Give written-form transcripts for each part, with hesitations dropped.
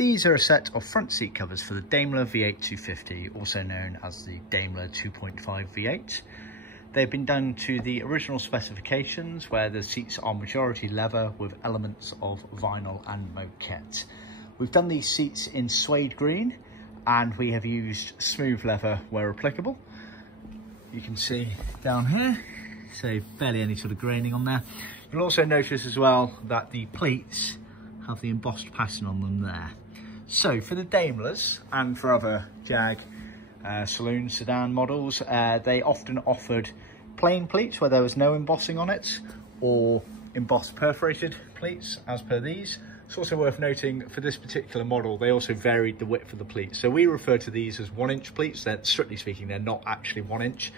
These are a set of front seat covers for the Daimler V8 250, also known as the Daimler 2.5 V8. They've been done to the original specifications where the seats are majority leather with elements of vinyl and moquette. We've done these seats in suede green and we have used smooth leather where applicable. You can see down here, so barely any sort of graining on there. You'll also notice as well that the pleats have the embossed pattern on them there. So for the Daimlers and for other Jag saloon sedan models, they often offered plain pleats where there was no embossing on it, or embossed perforated pleats as per these. It's also worth noting for this particular model they also varied the width of the pleats, so we refer to these as 1-inch pleats. They're, strictly speaking, they're not actually 1 inch,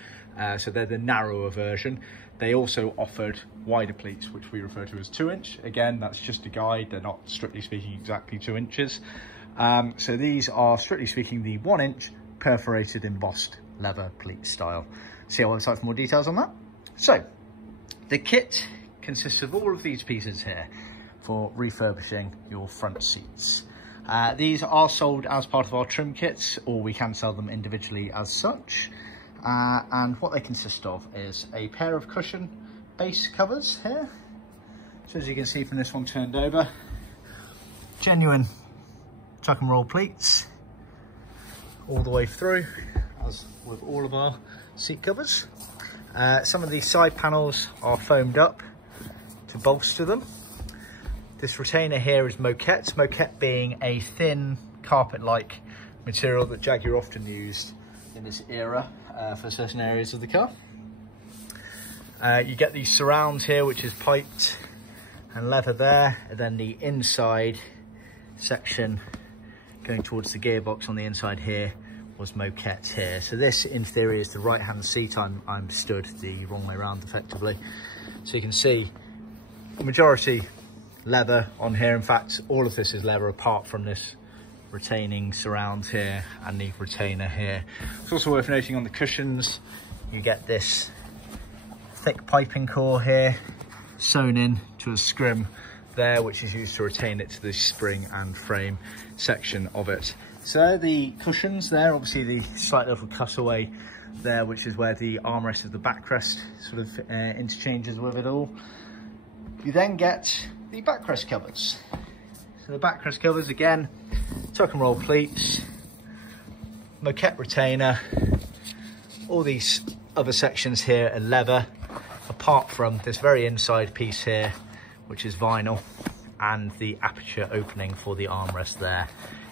so they're the narrower version. They also offered wider pleats, which we refer to as 2-inch. Again, that's just a guide, they're not strictly speaking exactly 2 inches. So these are strictly speaking the 1-inch perforated embossed leather pleat style. See our website for more details on that. So the kit consists of all of these pieces here for refurbishing your front seats. These are sold as part of our trim kits, or we can sell them individually as such. And what they consist of is a pair of cushion base covers here. So as you can see from this one turned over, genuine tuck and roll pleats all the way through, as with all of our seat covers. Some of these side panels are foamed up to bolster them. This retainer here is moquette, moquette being a thin carpet-like material that Jaguar often used in this era for certain areas of the car. You get these surrounds here, which is piped and leather there, and then the inside section going towards the gearbox on the inside here was moquette here. So this in theory is the right hand seat. I'm stood the wrong way around effectively. So you can see majority leather on here. In fact, all of this is leather apart from this retaining surround here and the retainer here. It's also worth noting on the cushions you get this thick piping core here sewn in to a scrim there, which is used to retain it to the spring and frame section of it. So the cushions there, obviously the slight little cutaway there, which is where the armrest of the backrest sort of interchanges with it all. You then get the backrest covers. So the backrest covers, again, tuck and roll pleats, moquette retainer, all these other sections here are leather, apart from this very inside piece here, which is vinyl, and the aperture opening for the armrest there,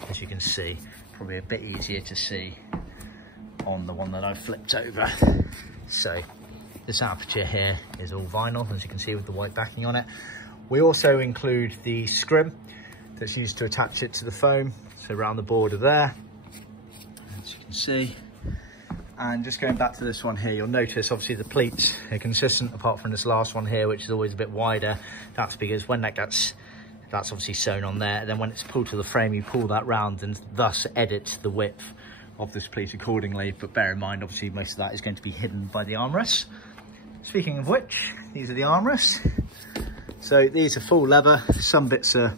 as you can see. Probably a bit easier to see on the one that I've flipped over. So this aperture here is all vinyl, as you can see with the white backing on it. We also include the scrim that's used to attach it to the foam, so around the border there, as you can see. And just going back to this one here, you'll notice obviously the pleats are consistent apart from this last one here, which is always a bit wider. That's because when that's obviously sewn on there, and then when it's pulled to the frame, you pull that round and thus edit the width of this pleat accordingly. But bear in mind, obviously most of that is going to be hidden by the armrests. Speaking of which, these are the armrests. So these are full leather, some bits are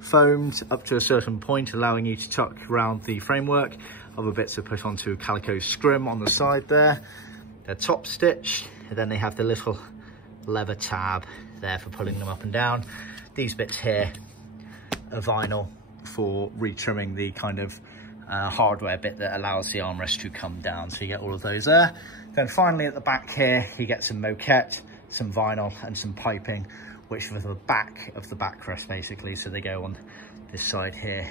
foamed up to a certain point, allowing you to tuck around the framework. Other bits are put onto a calico scrim on the side there. They're top stitched, and then they have the little leather tab there for pulling them up and down. These bits here are vinyl for retrimming the kind of hardware bit that allows the armrest to come down. So you get all of those there. Then finally at the back here, you get some moquette, some vinyl and some piping, which for the back of the backrest basically. So they go on this side here.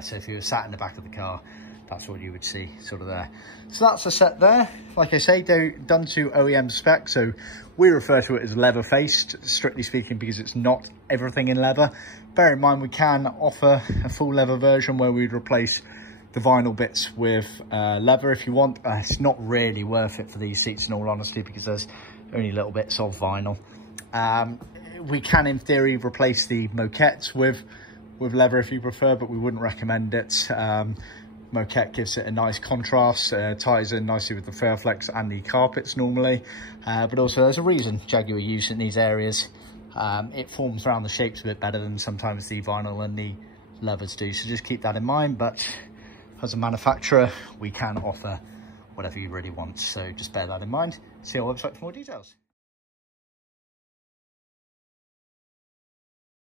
So if you were sat in the back of the car, that's what you would see sort of there. So that's a set there. Like I say, done to OEM spec. So we refer to it as leather faced, strictly speaking, because it's not everything in leather. Bear in mind, we can offer a full leather version where we'd replace the vinyl bits with leather if you want. It's not really worth it for these seats in all honesty, because there's only little bits of vinyl. We can in theory replace the moquettes with leather if you prefer, but we wouldn't recommend it. Moquette gives it a nice contrast, ties in nicely with the Fairflex and the carpets normally, but also there's a reason Jaguar use in these areas. It forms around the shapes a bit better than sometimes the vinyl and the leathers do, so just keep that in mind. But as a manufacturer, we can offer whatever you really want, so just bear that in mind. See our website for more details.